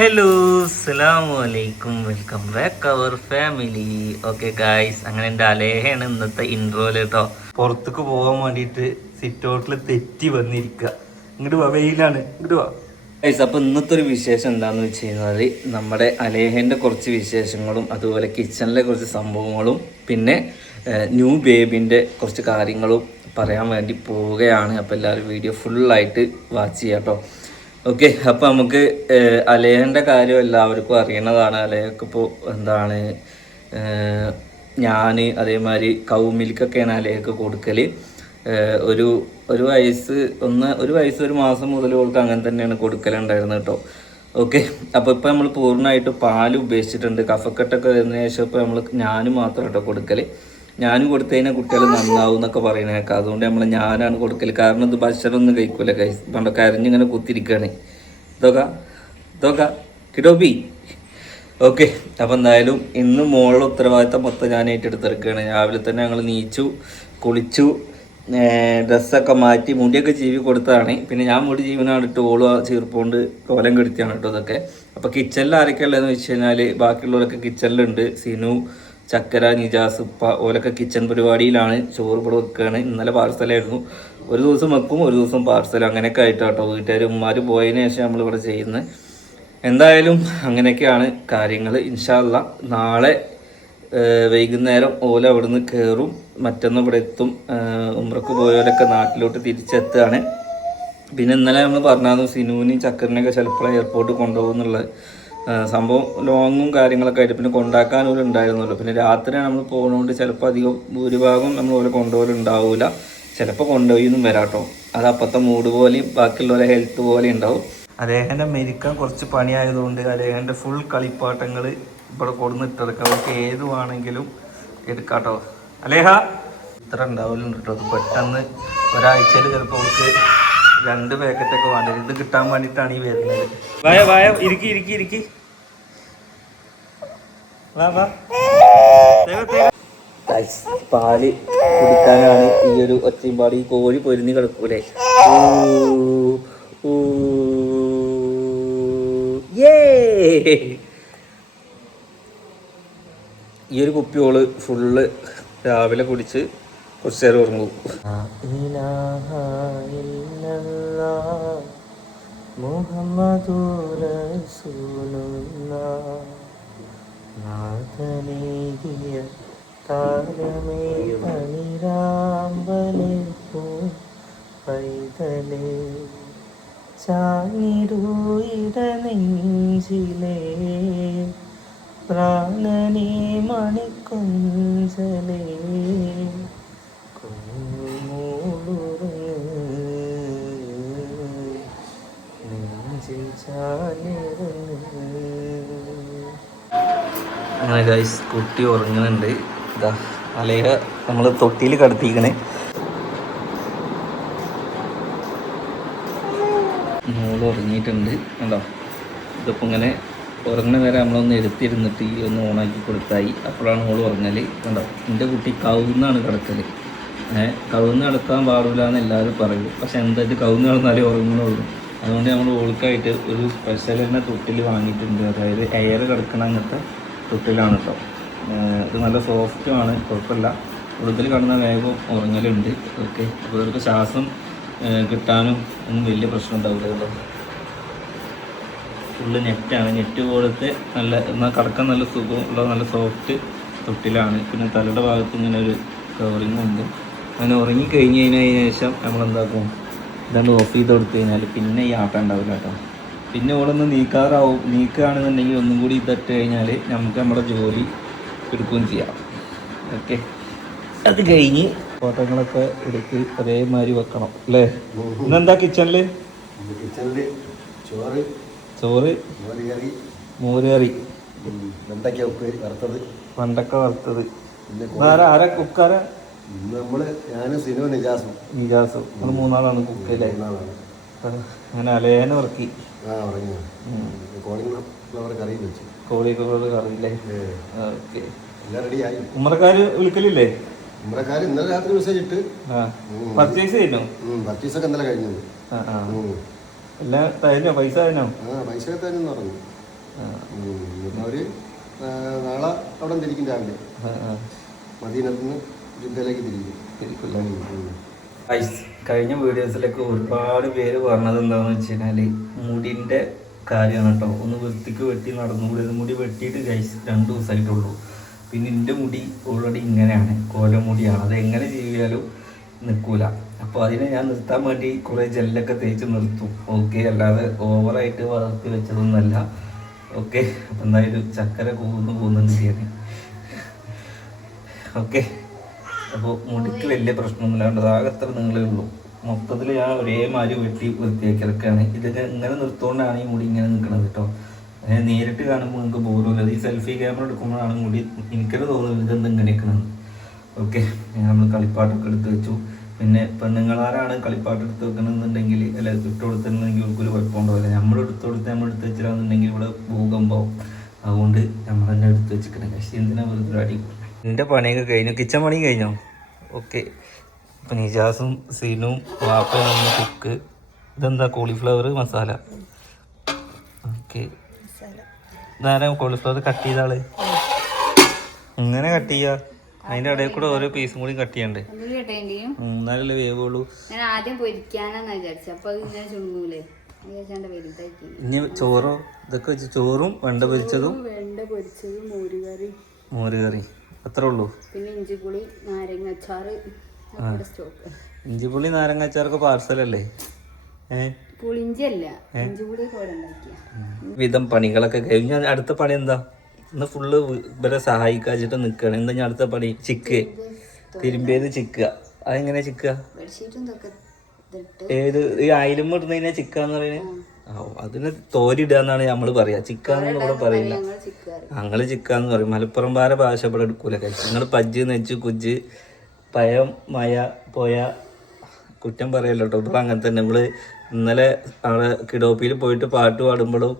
Hello അസ്സലാമു അലൈക്കും welcome back our family okay guys അങ്ങനെ എന്റെ അലേഹയാണ് ഇന്നത്തെ ഇൻട്രോയിൽ കേട്ടോ പുറത്തേക്ക് പോകാൻ വേണ്ടിയിട്ട് സിറ്റ് ഔട്ടിൽ തെറ്റി വന്നിരിക്കുക ഇങ്ങോട്ട് വാ വെയിലാണ്. ഇങ്ങോട്ട് വാ. ഗൈസ് അപ്പോൾ ഇന്നത്തെ ഒരു വിശേഷം എന്താണെന്ന് വെച്ച് കഴിഞ്ഞാൽ നമ്മുടെ അലേഹന്റെ കുറച്ച് വിശേഷങ്ങളും അതുപോലെ കിച്ചണിലെ കുറച്ച് സംഭവങ്ങളും പിന്നെ ന്യൂ ബേബിന്റെ കുറച്ച് കാര്യങ്ങളും പറയാൻ വേണ്ടി പോവുകയാണ്. അപ്പോൾ എല്ലാവരും വീഡിയോ ഫുള്ളായിട്ട് വാച്ച് ചെയ്യാം കേട്ടോ ഓക്കെ അപ്പം നമുക്ക് അലയന്റെ കാര്യം എല്ലാവർക്കും അറിയണതാണ് അലേഹക്ക് ഇപ്പോൾ എന്താണ് ഞാൻ അതേമാതിരി കൗമിൽക്കൊക്കെയാണ് അലയൊക്കെ കൊടുക്കൽ ഒരു ഒരു വയസ്സ് ഒന്ന് ഒരു വയസ്സ് ഒരു മാസം മുതൽ ഓൾക്ക് അങ്ങനെ തന്നെയാണ് കൊടുക്കലുണ്ടായിരുന്നത് കേട്ടോ. ഓക്കെ അപ്പോൾ ഇപ്പോൾ നമ്മൾ പൂർണമായിട്ട് പാൽ ഉപേക്ഷിച്ചിട്ടുണ്ട്. കഫക്കെട്ടൊക്കെ വരുന്നതിന് ശേഷം ഇപ്പോൾ നമ്മൾ ഞാനും മാത്രം കേട്ടോ കൊടുക്കൽ ഞാനും കൊടുത്തു കഴിഞ്ഞാൽ കുട്ടികൾ നന്നാവും എന്നൊക്കെ പറയുന്നേക്കാം അതുകൊണ്ട് നമ്മൾ ഞാനാണ് കൊടുക്കൽ കാരണം ഇത് ഭക്ഷണമൊന്നും കഴിക്കൂല. കൈ പണ്ട് കരഞ്ഞിങ്ങനെ കുത്തിരിക്കുകയാണ് ഇതൊക്ക ഇതൊക്കെ. കിടോബി ഓക്കെ. അപ്പം എന്തായാലും ഇന്ന് മോളുടെ ഉത്തരവാദിത്തം മൊത്തം ഞാൻ ഏറ്റെടുത്തെടുക്കുകയാണ്. രാവിലെ തന്നെ ഞങ്ങൾ നീച്ചു കുളിച്ചു ഡ്രസ്സൊക്കെ മാറ്റി മുടിയൊക്കെ ജീവി കൊടുത്തതാണ്. പിന്നെ ഞാൻ മുടി ജീവനാണ് ഇട്ട് ഓൾ ചീർപ്പുകൊണ്ട് കോലം കെടുത്തിയാണ് കേട്ടോ ഇതൊക്കെ. അപ്പോൾ കിച്ചണിൽ ആരൊക്കെ ഉള്ളതെന്ന് വെച്ച് കഴിഞ്ഞാൽ ബാക്കിയുള്ളവരൊക്കെ കിച്ചണിലുണ്ട്. സിനു ചക്കര നിജാസ് ഓലൊക്കെ കിച്ചൺ പരിപാടിയിലാണ് ചോറ് ഇവിടെ വെക്കുകയാണ് ഇന്നലെ പാർസലായിരുന്നു ഒരു ദിവസം വെക്കും ഒരു ദിവസം പാർസൽ അങ്ങനെയൊക്കെ ആയിട്ട് കേട്ടോ വീട്ടുകാർ ഉമ്മാർ പോയതിന് ശേഷം നമ്മളിവിടെ ചെയ്യുന്നത് എന്തായാലും അങ്ങനെയൊക്കെയാണ് കാര്യങ്ങൾ ഇൻഷാല്ല നാളെ വൈകുന്നേരം ഓല അവിടുന്ന് കയറും മറ്റൊന്ന് ഇവിടെ എത്തും. ഉമ്രക്ക് പോയവരൊക്കെ നാട്ടിലോട്ട് തിരിച്ചെത്തുകയാണ്. പിന്നെ ഇന്നലെ നമ്മൾ പറഞ്ഞായിരുന്നു സിനുവിനെയും ചക്കറിനെയൊക്കെ ചിലപ്പോൾ എയർപോർട്ടിൽ കൊണ്ടുപോകുന്നുള്ള സംഭവം ലോങ്ങും കാര്യങ്ങളൊക്കെ ആയിട്ട് പിന്നെ കൊണ്ടാക്കാൻ ഒരു ഉണ്ടായിരുന്നല്ലോ. പിന്നെ രാത്രിയാണ് നമ്മൾ പോകുന്നതുകൊണ്ട് ചിലപ്പോൾ അധികം ഭൂരിഭാഗം നമ്മൾ ഓരോ കൊണ്ടുപോകലുണ്ടാവില്ല ചിലപ്പോൾ കൊണ്ടുപോയിന്നും വരാട്ടോ അത് അപ്പത്തെ മൂഡ് പോലെയും ബാക്കിയുള്ളവരെ ഹെൽത്ത് പോലെ ഉണ്ടാവും. അദ്ദേഹത്തിന്റെ മെരിക്കാൻ കുറച്ച് പണിയായതുകൊണ്ട് അദ്ദേഹത്തിന്റെ ഫുൾ കളിപ്പാട്ടങ്ങൾ ഇവിടെ കൊടുന്ന് ഇട്ടെടുക്കാം അവർക്ക് ഏത് വേണമെങ്കിലും എടുക്കാട്ടോ. അലേഹ ഇത്ര ഉണ്ടാവില്ല കേട്ടോ അത് പെട്ടെന്ന് ഒരാഴ്ചയിൽ ചിലപ്പോൾ അവർക്ക് രണ്ട് പാക്കറ്റൊക്കെ വേണ്ടത് ഇത് കിട്ടാൻ വേണ്ടിട്ടാണ് ഈ വരുന്നത്. വായ വായ ഇരിക്കി ഇരിക്കി ഇരിക്കി. പാൽ കുടിക്കാനാണ് ഈ ഒരു ഒച്ചയുംപാട് ഈ കോഴി പൊരുന്നി കിടക്കൂലേ. ഈ ഒരു കുപ്പിയോൾ ഫുള്ള് രാവിലെ കുടിച്ച് കുറച്ചു നേരം ഉറങ്ങും. നാഥനീയ താരമേ അണിരാമ്പലേ പോ പൈതലേ. ചാനിടൂയിട നെഞ്ചിലേ പ്രാണനേ മണിക്കൊഞ്ചലേ. അങ്ങനെ ഗൈസ് കുട്ടി ഉറങ്ങുന്നുണ്ട്. ഇതാ അലേഹ നമ്മൾ തൊട്ടിയിൽ കടത്തിക്കണേ മോൾ ഉറങ്ങിയിട്ടുണ്ട്. കണ്ടോ? ഇതിപ്പോൾ ഇങ്ങനെ ഉറങ്ങുന്ന നേരം നമ്മളൊന്ന് എടുത്തിരുന്നിട്ട് ഈ ഒന്ന് ഓണാക്കി കൊടുത്തായി. അപ്പോഴാണ് മോൾ ഉറങ്ങൽ. കണ്ടോ? എന്റെ കുട്ടി കവുന്നാണ് കിടക്കൽ. ഏഹ് കവുന്ന് കിടക്കാൻ പാടില്ല എന്ന് എല്ലാവരും പറയും. പക്ഷെ എന്തായിട്ട് കവുന്ന് കിടന്നാലേ ഉറങ്ങുന്നുള്ളൂ. അതുകൊണ്ട് നമ്മൾ ഓൾക്കായിട്ട് ഒരു സ്പെഷ്യൽ തന്നെ തൊട്ടിൽ വാങ്ങിയിട്ടുണ്ട്. അതായത് എയർ കിടക്കണ അങ്ങനത്തെ തൊട്ടിലാണ് കേട്ടോ ഇത് നല്ല സോഫ്റ്റുമാണ് കുഴപ്പമില്ല. കൂടുതൽ കാണുന്ന വേഗം ഉറങ്ങലുണ്ട്. ഓക്കെ. അപ്പോൾ ഇവർക്ക് ശ്വാസം കിട്ടാനും ഒന്നും വലിയ പ്രശ്നം ഉണ്ടാവില്ല കേട്ടോ. ഫുള്ള് നെറ്റാണ്. നെറ്റ് പോലത്തെ നല്ല എന്നാൽ കിടക്കാൻ നല്ല സുഖമുള്ള നല്ല സോഫ്റ്റ് തൊട്ടിലാണ്. പിന്നെ തലയുടെ ഭാഗത്ത് ഇങ്ങനെ ഒരു കവറിങ് ഉണ്ട്. അങ്ങനെ ഉറങ്ങി കഴിഞ്ഞ് കഴിഞ്ഞതിന് ശേഷം നമ്മളെന്താക്കും? ഇതാണ്ട് ഓഫ് ചെയ്ത് കൊടുത്തു കഴിഞ്ഞാൽ പിന്നെ ഈ ആട്ടം ഉണ്ടാവില്ല കേട്ടോ. പിന്നെ ഓളൊന്ന് നീക്കാറാവും. നീക്കുകയാണെന്നുണ്ടെങ്കിൽ ഒന്നും കൂടി ഇതിട്ട് കഴിഞ്ഞാൽ നമുക്ക് നമ്മുടെ ജോലി എടുക്കുകയും ചെയ്യാം. ഓക്കെ? അത് കഴിഞ്ഞ് ഫോട്ടോകളൊക്കെ എടുത്ത് അതേമാതിരി വെക്കണം അല്ലേ? ഇന്നെന്താ കിച്ചണിൽ കിച്ചണിൽ ചോറ് ചോറ് മോരുകറി മോരുകറി മോര് കറി. വെണ്ടയ്ക്ക ഉപ്പേരി വറുത്തത്. പണ്ടൊക്കെ വറുത്തത്. ഇതാരാ ആരാ കുക്കാരാ? നമ്മൾ ഞാനും സിനു നിജാസും. നിജാസും. നമ്മൾ മൂന്നാളാണ് മൂന്നാളാണ്. അങ്ങനെ അലേന ഇറക്കി. ആ ഉറങ്ങി. കോളിംഗ് ഫ്ലവർ കറി വെച്ചു. കോഴികളോട് കറിയില്ലേ? ഏ, ഓക്കെ. എല്ലാം റെഡിയായി ഉമ്മറക്കാര് വിളിക്കലില്ലേ? ഉമ്മറക്കാര് ഇന്നലെ രാത്രി മെസ്സേജ് ഇട്ട്. പർച്ചേസ് ചെയ്യുന്നു പർച്ചേസൊക്കെ ഇന്നലെ കഴിഞ്ഞു. എല്ലാം തരുന്നോ? പൈസ തരുന്നോ? ആ പൈസ ഒക്കെ പറഞ്ഞു. അവർ നാളെ അവിടെ തിരിക്കും രാവിലെ. മദീനത്ത് നിന്ന് ജിദ്ദയിലേക്ക് തിരിക്കും. ഗൈസ്, കഴിഞ്ഞ വീഡിയോസിലൊക്കെ ഒരുപാട് പേര് പറഞ്ഞത് എന്താണെന്ന് വെച്ച് കഴിഞ്ഞാൽ മുടിന്റെ കാര്യമാണ് കേട്ടോ ഒന്ന് വൃത്തിക്ക് വെട്ടി നടന്നുകൂടി. ഇത് മുടി വെട്ടിയിട്ട് ഗൈസ് രണ്ട് ദിവസമായിട്ടുള്ളൂ പിന്നെ എന്റെ മുടി ഓൾറെഡി ഇങ്ങനെയാണ്. കോലമുടിയാണ്. അത് എങ്ങനെ ചെയ്യാലും നിൽക്കൂല അപ്പോൾ അതിനെ ഞാൻ നിർത്താൻ വേണ്ടി കുറേ ജെല്ലൊക്കെ തേച്ച് നിർത്തും. ഓക്കെ അല്ലാതെ ഓവറായിട്ട് വളർത്തി വെച്ചതൊന്നുമല്ല ഓക്കെ അപ്പം എന്തായാലും ചക്കര കൂന്ന് പോകുന്നുണ്ട് ഞാൻ ഓക്കെ അപ്പോൾ മുടിക്ക് വലിയ പ്രശ്നമൊന്നുമില്ലാണ്ട് ആകത്ര നിങ്ങളേ ഉള്ളൂ. മൊത്തത്തിൽ ഞാൻ ഒരേമാതിരി വെട്ടി വൃത്തിയാക്കിയതൊക്കെയാണ് ഇതൊക്കെ ഇങ്ങനെ നിർത്തുകൊണ്ടാണ് ഈ മുടി ഇങ്ങനെ നിൽക്കുന്നത് കേട്ടോ നേരിട്ട് കാണുമ്പോൾ നിങ്ങൾക്ക് ബോറുമില്ല ഈ സെൽഫി ക്യാമറ എടുക്കുമ്പോഴാണ് മുടി എനിക്കൊരു തോന്നുന്നത് ഇതെന്ത് ഇങ്ങനെ നിൽക്കുന്നത് ഓക്കെ നമ്മൾ കളിപ്പാട്ടൊക്കെ എടുത്ത് വെച്ചു. പിന്നെ പെണ്ണുങ്ങളാരാണ് കളിപ്പാട്ട് എടുത്ത് വെക്കണമെന്നുണ്ടെങ്കിൽ അല്ല ഇട്ട് കൊടുത്തിട്ടുണ്ടെങ്കിൽ ഇവർക്കൊരു കുഴപ്പമുണ്ടാവില്ല നമ്മൾ എടുത്ത് കൊടുത്ത് നമ്മൾ എടുത്ത് വെച്ചിട്ടാണെന്നുണ്ടെങ്കിൽ ഇവിടെ ഭൂകമ്പം. അതുകൊണ്ട് നമ്മൾ തന്നെ എടുത്ത് വെച്ചിട്ടുണ്ട് പക്ഷേ എന്തിനാ വെറുതെ അടി? എന്റെ പണിയൊക്കെ കഴിഞ്ഞു. കിച്ചൺ പണി കഴിഞ്ഞോ? ഓക്കെ. ഇപ്പം നിജാസും സീനും വാപ്പയും കുക്ക് ഇതെന്താ? Cauliflower masala okay. ഇതാരാ കോളിഫ്ലവർ കട്ട് ചെയ്ത ആൾ? ഇങ്ങനെ കട്ട് ചെയ്യുക അതിന്റെ ഇടയിൽ കൂടെ ഓരോ പീസും കൂടി കട്ട് ചെയ്യണ്ടേ? മൂന്നാലല്ലേ വേവുള്ളൂ. ഞാൻ ആദ്യം പൊരിക്കാനാന്ന് വിചാരിച്ചു അപ്പൊ ചുണങ്ങൂലേ ഇനി ചോറോ? ഇതൊക്കെ ചോറും വെണ്ട പൊരിച്ചതും വെണ്ട പൊരിച്ചതും മോരുകറി. മോര് കറി അത്രേ ഉള്ളൂ. പിന്നെ ഇഞ്ചിപ്പുളി നാരങ്ങ അച്ചാറ് നമ്മുടെ സ്റ്റോക്ക്. ഇഞ്ചിപ്പുള്ളി നാരങ്ങ അച്ചാറൊക്കെ പാർസലല്ലേ വിധം പണികളൊക്കെ കഴിഞ്ഞ. ഞാൻ അടുത്ത പണി എന്താ? ഇന്ന് ഫുള്ള് ഇവരെ സഹായിക്കാച്ചിട്ട് നിൽക്കുകയാണ് എന്താ ഞാൻ അടുത്ത പണി ചിക്ക്. തിരുമ്പിയത് ചിക്കുക. അതെങ്ങനെ ചിക്കുക? ഏത് ഈ അയിലും ഇടുന്നതിനെ ചിക്കാന്ന് പറയുന്നത്? അതിന് തോരിടുക എന്നാണ് നമ്മൾ പറയാ. ചിക്കാന്ന് ഇവിടെ പറയില്ല. ഞങ്ങൾ ചിക്കാന്ന് പറയും. മലപ്പുറം പാര ഭാഷ ഇവിടെ എടുക്കൂല കഴിച്ചു നിങ്ങൾ പജ്ജ് നെച്ച് കുജ്ജ് പയം മയ പോയ കുറ്റം പറയല്ലോ കേട്ടോ. ഇപ്പൊ അങ്ങനെ തന്നെ നമ്മൾ ഇന്നലെ അവിടെ കിടോപ്പിയിൽ പോയിട്ട് പാട്ട് പാടുമ്പോഴും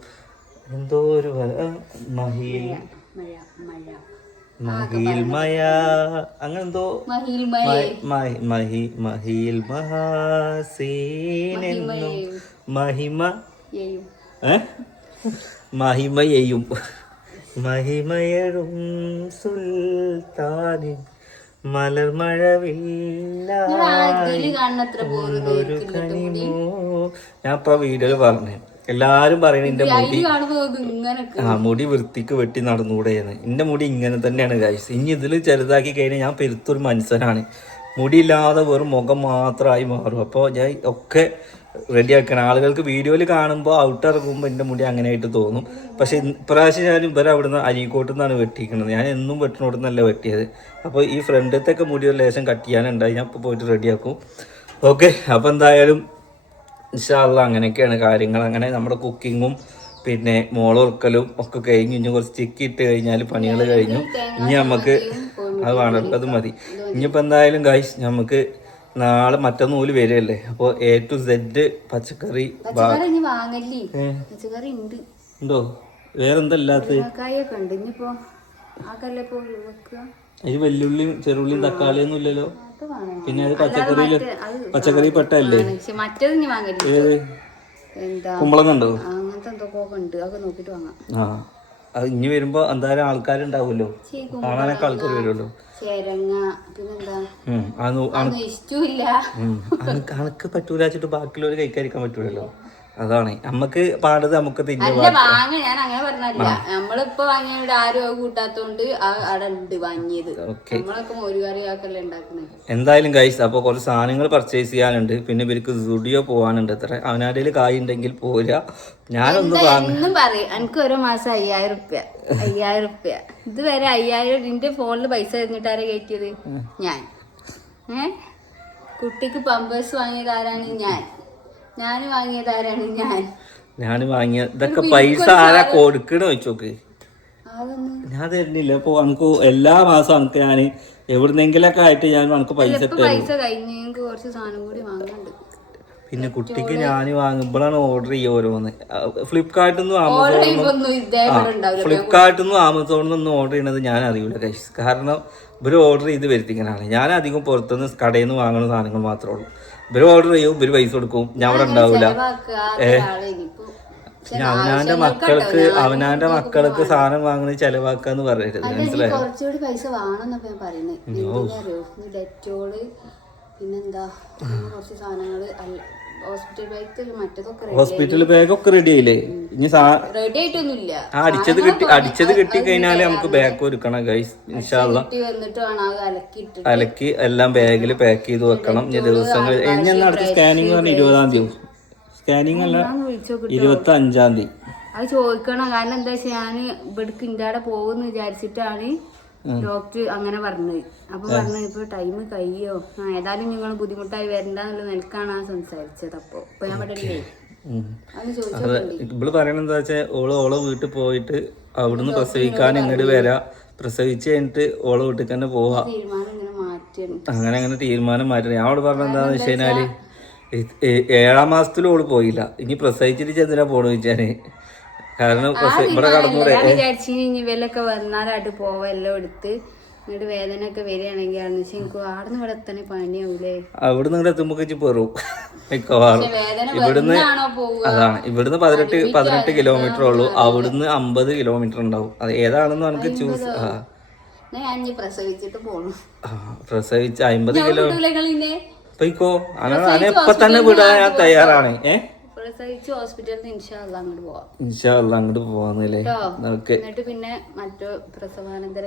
എന്തോ ഒരു മഹിയിൽ മഹിയിൽ മയ. അങ്ങനെ എന്തോ മഹിയിൽ മഹാസീനെന്നും മഹിമ? മഹിമയെയും. മഹിമയഴും സുൽത്താനിൻ മലർമഴവില്ല കണിമോ ഞാൻ ഇപ്പൊ വീഡിയോയിൽ പറഞ്ഞു. എല്ലാരും പറയണ എന്റെ മുടി ആ മുടി വൃത്തിക്ക് വെട്ടി നടന്നുകൂടെയെന്ന് എന്റെ മുടി ഇങ്ങനെ തന്നെയാണ് ഗൈസ് ഇനി ഇതിൽ ചെറുതാക്കി കഴിഞ്ഞാൽ ഞാൻ പെരുത്തൊരു മനുഷ്യനാണ്. മുടിയില്ലാതെ വെറും മുഖം മാത്രമായി മാറും. അപ്പോൾ ഞാൻ ഒക്കെ റെഡി ആക്കണം ആളുകൾക്ക് വീഡിയോയിൽ കാണുമ്പോൾ ഔട്ട് ഇറങ്ങുമ്പോൾ എന്റെ മുടി അങ്ങനെ ആയിട്ട് തോന്നും. പക്ഷെ ഇപ്രാവശ്യം ഞാൻ ഇവരെ അവിടുന്ന് അരീക്കോട്ട് നിന്നാണ് വെട്ടിക്കുന്നത്. ഞാൻ എന്നും വെട്ടിനോടുന്നല്ല വെട്ടിയത്. അപ്പോൾ ഈ ഫ്രണ്ടത്തൊക്കെ മുടി ഒരു ലേശം കട്ട് ചെയ്യാനുണ്ടായി. ഞാൻ ഇപ്പോൾ പോയിട്ട് റെഡിയാക്കും ഓക്കെ അപ്പോൾ എന്തായാലും ഇൻഷാല്ല അങ്ങനെയൊക്കെയാണ് കാര്യങ്ങൾ. അങ്ങനെ നമ്മുടെ കുക്കിങ്ങും പിന്നെ മോളുറക്കലും ഒക്കെ കഴിഞ്ഞു ഇനി കുറച്ച് ചിക്കി ഇട്ട് കഴിഞ്ഞാൽ പണികൾ കഴിഞ്ഞു. ഇനി നമുക്ക് അത് വേണം. അത് മതി. ഇനിയിപ്പോൾ എന്തായാലും ഗൈസ് നമുക്ക് നാളെ മറ്റന്നൂൽ വരികയല്ലേ? അപ്പൊ എ ടു സെഡ് പച്ചക്കറി ഉണ്ട് വേറെന്തല്ലാത്ത അതിന് വെല്ലുള്ളിയും ചെറുള്ളിയും തക്കാളിയൊന്നും ഇല്ലല്ലോ? പിന്നെ അത് പച്ചക്കറി പച്ചക്കറി പെട്ടല്ലേ മറ്റേത് കുമ്പളങ്ങ ഉണ്ടോ? അങ്ങനത്തെ എന്തൊക്കെ ഉണ്ട് അതൊക്കെ നോക്കിട്ട് വാങ്ങാം. ഇനി വരുമ്പോ എന്തായാലും ആൾക്കാരുണ്ടാവുമല്ലോ. കാണാനൊക്കെ ആൾക്കാർ വരുമല്ലോ. അനക്ക് പറ്റൂല വെച്ചിട്ട് ബാക്കിയുള്ളവർ കഴിക്കാതിരിക്കാൻ പറ്റൂലല്ലോ. അതാണ്. നമുക്ക് പാടത് നമുക്ക് തിന്നു അല്ല വാങ്ങ ഞാൻ അങ്ങനെ പറഞ്ഞല്ല നമ്മളിപ്പോ വാങ്ങിയ ഇവിടെ ആരും കൂട്ടാത്തോണ്ട് അവിടെ ഉണ്ട് വാങ്ങിയത്. നമ്മളൊക്കെ മോരുകറി ആക്കല്ലേ ഉണ്ടാക്കുന്നത് എന്തായാലും ഗൈസ് അപ്പൊ കുറച്ച് സാധനങ്ങൾ പർച്ചേസ് ചെയ്യാനുണ്ട്. പിന്നെ ഇവർക്ക് സ്റ്റുഡിയോ പോവാനുണ്ട് എത്ര അവനാടയിൽ കായ് ഉണ്ടെങ്കിൽ പോരാ. ഞാനൊന്ന് എന്നും പറയും എനിക്ക് ഓരോ മാസം അയ്യായിരം റുപ്യ അയ്യായിരം റുപ്യ. ഇതുവരെ അയ്യായിരം നിന്റെ ഫോണിൽ പൈസ തന്നിട്ടാരെ കയറ്റിയത് ഞാൻ. ഏ? കുട്ടിക്ക് പമ്പേഴ്സ് വാങ്ങിയത് ആരാണ്? ഞാൻ. ഞാൻ വാങ്ങിയത് ആരാണ്? ഞാൻ. ഞാൻ വാങ്ങിയ ഇതൊക്കെ പൈസ ആരാ കൊടുക്കണ വെച്ചോക്ക് ഞാൻ തരുന്നില്ല. ഇപ്പൊ നമുക്ക് എല്ലാ മാസവും എനിക്ക് ഞാൻ എവിടുന്നെങ്കിലൊക്കെ ആയിട്ട് ഞാൻ നമുക്ക് പൈസ പൈസ കഴിഞ്ഞ് കുറച്ച് സാധനം കൂടി വാങ്ങാനുണ്ട്. പിന്നെ കുട്ടിക്ക് ഞാൻ വാങ്ങുമ്പോഴാണ് ഓർഡർ ചെയ്യുക ഓരോന്ന്. ഫ്ലിപ്കാർട്ടിൽ നിന്നും ആമസോണിൽ ഫ്ലിപ്കാർട്ടിൽ നിന്നും ആമസോണിൽ നിന്നും ഓർഡർ ചെയ്യണത് ഞാൻ അറിയില്ല കൈസ് കാരണം ഇവർ ഓർഡർ ചെയ്ത് വരുത്തിക്കണാണ് ഞാൻ അധികം പുറത്തുനിന്ന് കടയിൽ നിന്ന് വാങ്ങുന്ന സാധനങ്ങൾ മാത്രമേ ഉള്ളൂ. ഇവർ ഓർഡർ ചെയ്യും ഇവർ പൈസ കൊടുക്കും. ഞാൻ അവിടെ ഉണ്ടാവില്ല പിന്നെ അവനാന്റെ മക്കൾക്ക് അവനാന്റെ മക്കൾക്ക് സാധനം വാങ്ങുന്നത് ചെലവാക്കാന്ന് പറയരുത്. മനസ്സിലായോ? പൈസ പറയുന്നത് ഡെറ്റോൾ പിന്നെന്താ? പിന്നെ കുറച്ച് സാധനങ്ങൾ ഹോസ്പിറ്റൽ ബാഗ് ഒക്കെ റെഡി ആയില്ലേ? ഇനി ആ അടിച്ചത് കിട്ടി അടിച്ചത് കിട്ടി കഴിഞ്ഞാൽ നമുക്ക് ബാഗ് ഒരുക്കണം ഗൈസ് ഇൻഷാല്ല അലക്കി എല്ലാം ബാഗിൽ പാക്ക് ചെയ്ത് വെക്കണം. ഇനി ദിവസങ്ങൾ ഇനി അടുത്ത സ്കാനിങ് പറഞ്ഞ ഇരുപതാം തീയതി. സ്കാനിങ് അല്ല ഇരുപത്തി അഞ്ചാം തീയതി. അത് ചോദിക്കണം. കാരണം എന്താ വെച്ചാൽ ഞാൻ ഇവിടേക്ക് ഇന്റെ പോകുന്നു വിചാരിച്ചിട്ടാണ് ഡോക്ടർ അങ്ങനെ പറഞ്ഞു. അപ്പൊ പറഞ്ഞു ഇപ്പൊ ടൈം കഴിയോ ആ ഏതായാലും നിങ്ങൾ ബുദ്ധിമുട്ടായി വരണ്ടെന്നുള്ള നിലക്കാണ് ആ സംസാരിച്ചത് അപ്പൊ. ഇപ്പൊ ഞാൻ പറഞ്ഞില്ലേ? ഇവൾ പറയണത് എന്താ വെച്ചാൽ ഓൾ ഓളെ വീട്ടിൽ പോയിട്ട് അവിടുന്ന് പ്രസവിക്കാൻ ഇങ്ങോട്ട് വരാ. പ്രസവിച്ച് കഴിഞ്ഞിട്ട് ഓളെ വീട്ടിൽ തന്നെ പോവാ. അങ്ങനെ അങ്ങനെ തീരുമാനം മാറ്റണം. ഞാൻ അവിടെ പറഞ്ഞ എന്താന്ന് വെച്ച് കഴിഞ്ഞാൽ ഏഴാം മാസത്തിലും ഓൾ പോയില്ല. ഇനി പ്രസവിച്ചിട്ട് ചെന്നിട്ടാ പോണെന്ന് വെച്ചാൽ? കാരണം ഇവിടെ കടന്നൂടെ. ഞാൻ വിചാരിച്ചു ഇനി ഇവലൊക്കെ വന്നാലായിട്ട് എല്ലാം എടുത്ത്. എന്നിട്ട് വേദന ഒക്കെ വരികയാണെങ്കിൽ പക്ഷെ എനിക്ക് ആടുന്ന് ഇവിടെ എത്തണേ പണിയാവൂലേ. അവിടുന്ന് ഇങ്ങോട്ട് എത്തുമ്പോ പെറും. മിക്കവാറും. ഇവിടുന്ന് അതാണ്. ഇവിടുന്ന് പതിനെട്ട് പതിനെട്ട് കിലോമീറ്റർ ഉള്ളൂ. അവിടുന്ന് അമ്പത് കിലോമീറ്റർ ഉണ്ടാവും. അത് ഏതാണെന്ന് നമുക്ക് ചൂസ് ആ. പ്രസവിച്ചിട്ട് പോണു. പ്രസവിച്ച് അമ്പത് കിലോ പോയിക്കോ. അങ്ങനെ ഇപ്പൊ തന്നെ വിടാൻ ഞാൻ തയ്യാറാണ്. ഏ? പ്രസവിച്ച് ഹോസ്പിറ്റലിൽ നിന്ന് ഇൻഷാല്ല അങ്ങോട്ട് പോവാം. ഇൻഷാല്ല അങ്ങോട്ട് പോവാന്നല്ലേ? എന്നിട്ട് പിന്നെ മറ്റോ പ്രസവാനന്തര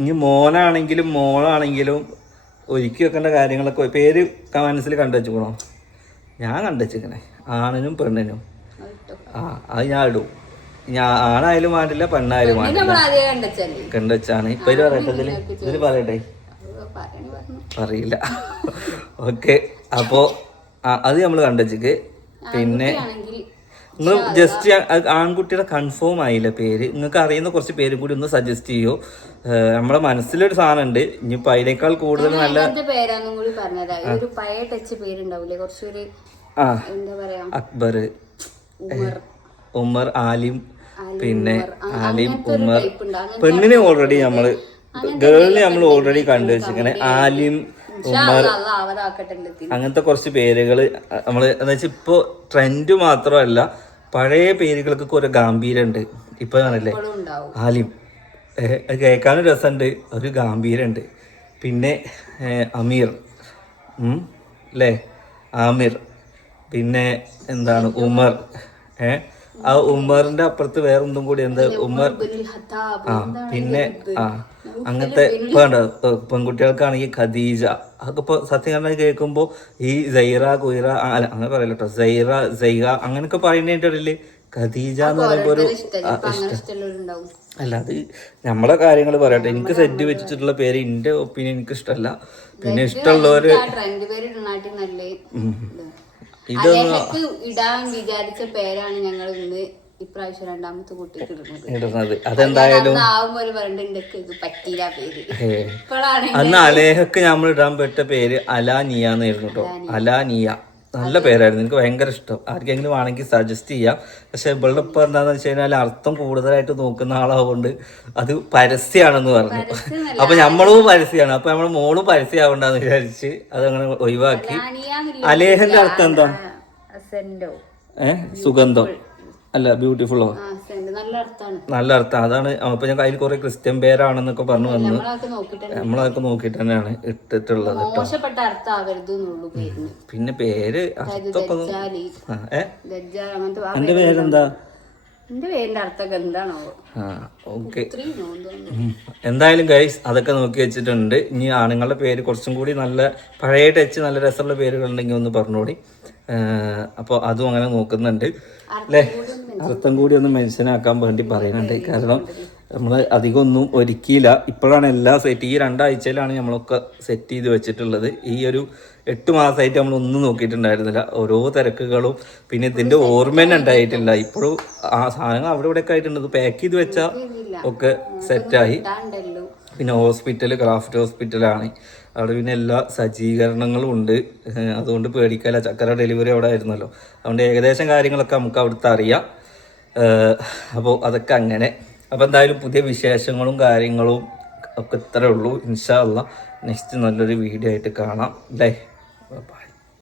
ഇനി മോനാണെങ്കിലും മോളാണെങ്കിലും ഒരുക്കി വെക്കേണ്ട കാര്യങ്ങളൊക്കെ പേര് മനസ്സിൽ കണ്ടുവെച്ചുക്കണോ ഞാൻ കണ്ടുവച്ചിരിക്കണേ ആണിനും പെണ്ണിനും. ആ അത് ഞാൻ ഇടും. ഞാൻ ആണായാലും വേണ്ടില്ല പെണ്ണായാലും വേണ്ടില്ല. കണ്ടുവച്ചാണ് ഇപ്പൊ ഇത് പറയട്ടെ ഇതിൽ? ഇതിൽ പറയട്ടെ? അറിയില്ല ഓക്കെ. അപ്പോ ആ, അത് നമ്മൾ കണ്ടുവച്ചിക്ക് പിന്നെ നിങ്ങൾ ജസ്റ്റ് ആൺകുട്ടിയുടെ കൺഫേം ആയില്ല പേര്. നിങ്ങൾക്ക് അറിയുന്ന കുറച്ച് പേര് കൂടി ഒന്ന് സജസ്റ്റ് ചെയ്യോ. നമ്മളെ മനസ്സിലൊരു സാധനം ഉണ്ട് ഇനിയിപ്പോ അതിനേക്കാൾ കൂടുതൽ നല്ല അക്ബർ. ഉമർ. ആലിം. പിന്നെ ആലിം ഉമർ. പെണ്ണിനെ ഓൾറെഡി നമ്മൾ ഗേളിനെ നമ്മൾ ഓൾറെഡി കണ്ടു വെച്ചിങ്ങനെ ആലിം അങ്ങനത്തെ കുറച്ച് പേരുകൾ നമ്മൾ എന്ന് വെച്ചാൽ ഇപ്പോൾ ട്രെൻഡ് മാത്രമല്ല പഴയ പേരുകൾക്കൊക്കെ ഒരു ഗാംഭീര്യമുണ്ട് ഇപ്പൊ ഉണ്ടാവും. ആലിം. കേൾക്കാനും രസമുണ്ട് ഒരു ഗാംഭീര്യമുണ്ട് പിന്നെ അമീർ. ഉം, അല്ലേ ആമിർ. പിന്നെ എന്താണ്? ഉമർ. ഏ ആ ഉമറിന്റെ അപ്പുറത്ത് വേറെ ഒന്നും കൂടി എന്താ? ഉമർ ആ പിന്നെ ആ. അങ്ങനത്തെ ഇപ്പൊ കണ്ടോ പെൺകുട്ടികൾക്കാണെങ്കിൽ ഖദീജ അതൊക്കെ ഇപ്പൊ സത്യം പറഞ്ഞാൽ കേൾക്കുമ്പോ ഈ സൈറ കുയിറ അല്ല അങ്ങനെ പറയല്ലോ കേട്ടോ സൈറ സൈഹ അങ്ങനെയൊക്കെ പറയുന്നതിന്റെ ഇടയിൽ ഖദീജ എന്ന് പറയുമ്പോ ഒരു ഇഷ്ടം. അല്ല അത് നമ്മളെ കാര്യങ്ങൾ പറയട്ടെ. എനിക്ക് സെറ്റ് വെച്ചിട്ടുള്ള പേര് എന്റെ ഒപ്പീനിയൻ എനിക്ക് ഇഷ്ടമല്ല പിന്നെ ഇഷ്ടമുള്ളവര് ഇതൊന്നും ഇടാൻ വിചാരിച്ച പേരാണ് ഞങ്ങൾ ഇന്ന് ഇപ്രാവശ്യം രണ്ടാമത്തെ കുട്ടിക്ക് ഇടുന്നത്. അതെന്തായാലും പറ്റിയില്ല പേര്. അന്ന് അലേഹക്ക് നമ്മൾ ഇടാൻ പെട്ട പേര് അലാനിയ എന്നായിരുന്നു കേട്ടോ. അലാനിയ നല്ല പേരായിരുന്നു. എനിക്ക് ഭയങ്കര ഇഷ്ടം. ആർക്കെങ്കിലും വേണമെങ്കിൽ സജസ്റ്റ് ചെയ്യാം. പക്ഷെ ഇവളുടെ ഇപ്പം എന്താന്ന് വെച്ച് കഴിഞ്ഞാൽ അർത്ഥം കൂടുതലായിട്ട് നോക്കുന്ന ആളാവുകൊണ്ട് അത് പരസ്യമാണെന്ന് പറഞ്ഞു. അപ്പൊ നമ്മളും പരസ്യമാണ് അപ്പൊ നമ്മൾ മോളും പരസ്യമാവണ്ടെന്ന് വിചാരിച്ച് അതങ്ങനെ ഒഴിവാക്കി. അലേഹന്റെ അർത്ഥം എന്താ? ഏഹ് സുഗന്ധം. അല്ല ബ്യൂട്ടിഫുള്ളോ നല്ല അർത്ഥം. അതാണ് അപ്പൊ ഞാൻ കയ്യിൽ കുറെ ക്രിസ്ത്യൻ പേരാണെന്നൊക്കെ പറഞ്ഞു വന്നു. നമ്മളതൊക്കെ നോക്കിട്ട് തന്നെയാണ് ഇട്ടിട്ടുള്ളത് പിന്നെ പേര് അർത്ഥമൊക്കെ എന്റെ പേരെന്താ എന്തായാലും ഗൈസ് അതൊക്കെ നോക്കി വെച്ചിട്ടുണ്ട്. ഇനി ആണുങ്ങളുടെ പേര് കുറച്ചും കൂടി നല്ല പഴയ ടച്ച് നല്ല രസമുള്ള പേരുകളുണ്ടെങ്കിൽ ഒന്ന് പറഞ്ഞോടി അപ്പോൾ അതും അങ്ങനെ നോക്കുന്നുണ്ട്. അല്ലേ അർത്ഥം കൂടി ഒന്ന് മെൻഷനാക്കാൻ വേണ്ടി പറയുന്നുണ്ട് കാരണം നമ്മൾ അധികം ഒന്നും ഒരുക്കിയില്ല. ഇപ്പോഴാണ് എല്ലാ സെറ്റ് ഈ രണ്ടാഴ്ചയിലാണ് നമ്മളൊക്കെ സെറ്റ് ചെയ്ത് വെച്ചിട്ടുള്ളത്. ഈ ഒരു എട്ട് മാസമായിട്ട് നമ്മൾ ഒന്നും നോക്കിയിട്ടുണ്ടായിരുന്നില്ല. ഓരോ തിരക്കുകളും പിന്നെ ഇതിന്റെ ഓർമ്മ തന്നെ ഉണ്ടായിട്ടില്ല. ഇപ്പോഴും ആ സാധനങ്ങൾ അവിടെ ഇവിടെ ഒക്കെ ആയിട്ടുണ്ട് പാക്ക് ചെയ്ത് വെച്ചാൽ ഒക്കെ സെറ്റായി പിന്നെ ഹോസ്പിറ്റൽ ക്രാഫ്റ്റ് ഹോസ്പിറ്റലാണ് അവിടെ പിന്നെ എല്ലാ സജ്ജീകരണങ്ങളും ഉണ്ട്. അതുകൊണ്ട് പേടിക്കാല്ല. ചക്കര ഡെലിവറി അവിടെ ആയിരുന്നല്ലോ. അതുകൊണ്ട് ഏകദേശം കാര്യങ്ങളൊക്കെ നമുക്ക് അവിടുത്തെ അറിയാം. അപ്പോൾ അതൊക്കെ അങ്ങനെ. അപ്പോൾ എന്തായാലും പുതിയ വിശേഷങ്ങളും കാര്യങ്ങളും ഒക്കെ ഇത്രയേ ഉള്ളൂ. ഇൻഷാ അല്ലാ നെക്സ്റ്റ് നല്ലൊരു വീഡിയോ ആയിട്ട് കാണാം. അല്ലേ? ബൈ